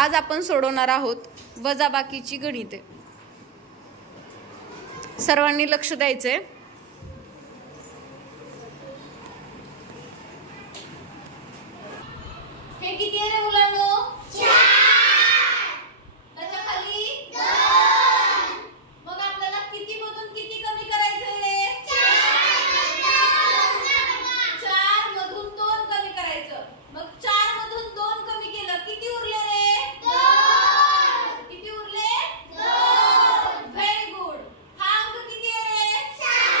आज आपण सोडवणार आहोत वजाबाकीची गणिते। सर्वांनी लक्ष द्यायचंय। हे किती आहे रे मुलांनो? 4। त्याच्या खाली 2। मग आपल्याला किती मधून किती कमी करायचंय? 4 मधून 2 कमी करायचं। मग 4 मधून 2 कमी केलं किती उरले रे? 2। किती उरले? 2। Very good. हा अंक किती आहे रे? 7।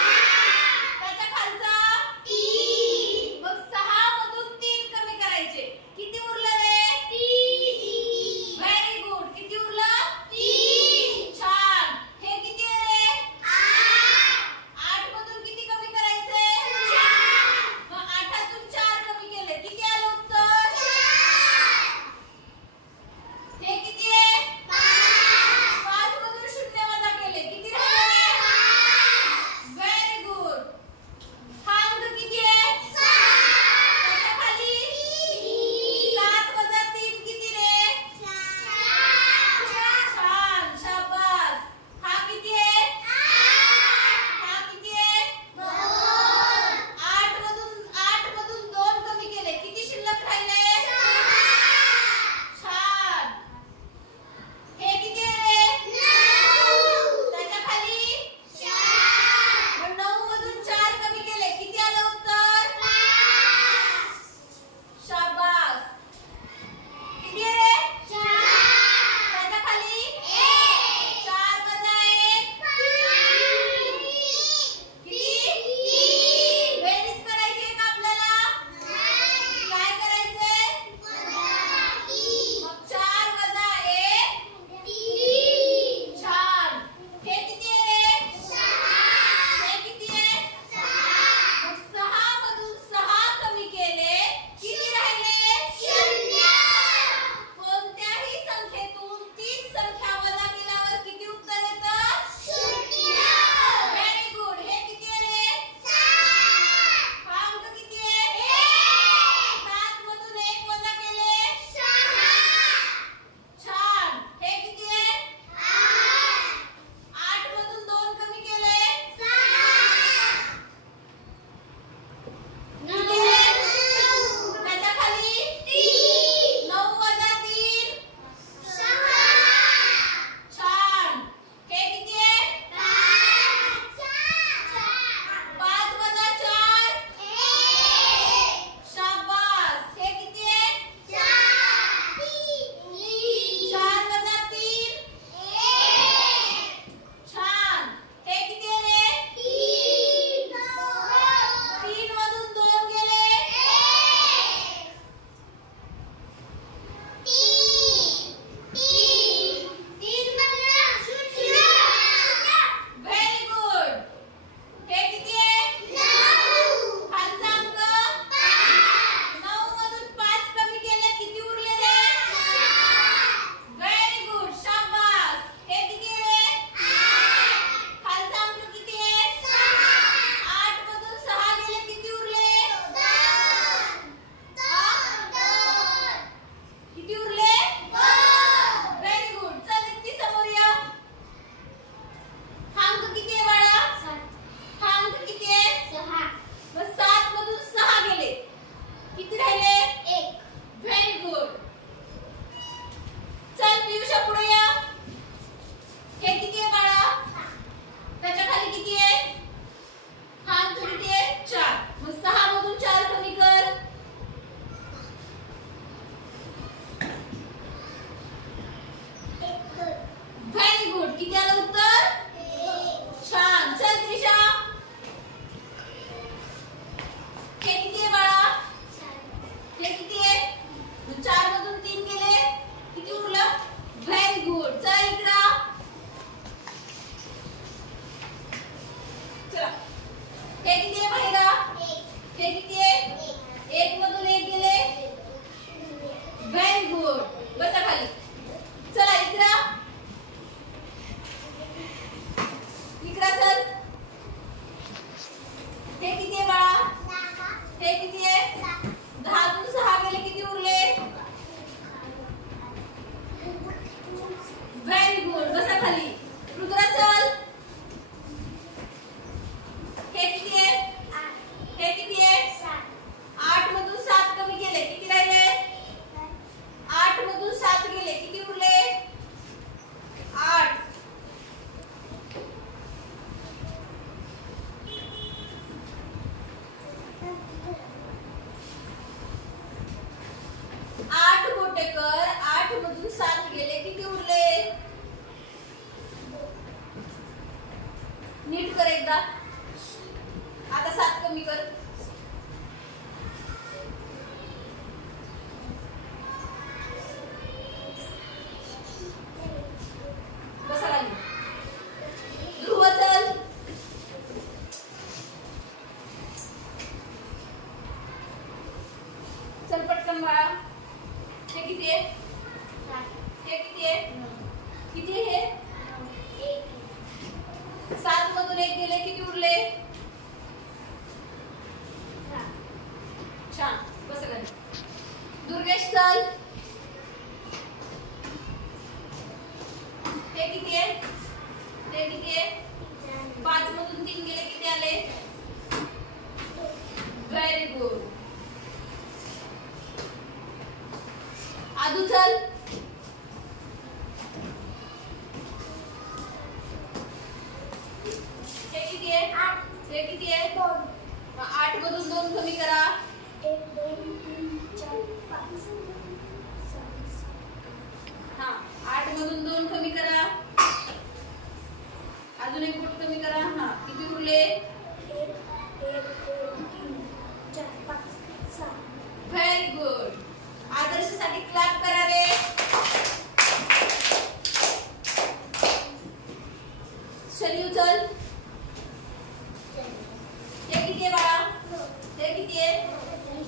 किती आहे? हे किती आहे? किती हे? 7 मधून 1 गेले, किती उरले? छान. बस खाली. दुर्गेश चल. हे किती आहे? ते किती आहे? 5 मधून 3 गेले, किती आले? Very good. आदू चल. हे किती आहे? 8. हे किती आहे? 2. 8 मधून 2 कमी करा. 1 2 3 4 5 6 हां 8 मधून 2 कमी करा. अजून एक बोट कमी करा. हां किती उरले? 1 1 2 3 4 5 6. Very good. आदर्शसाठी क्लॅप करा रे. शरीव चल. हे किती आहे बाळा? हे किती आहे?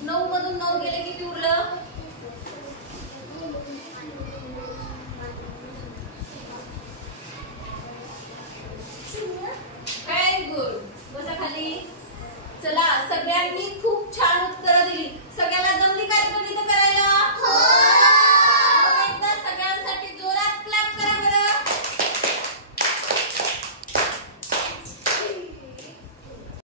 9 मधून 9 गेले, किती उरलं?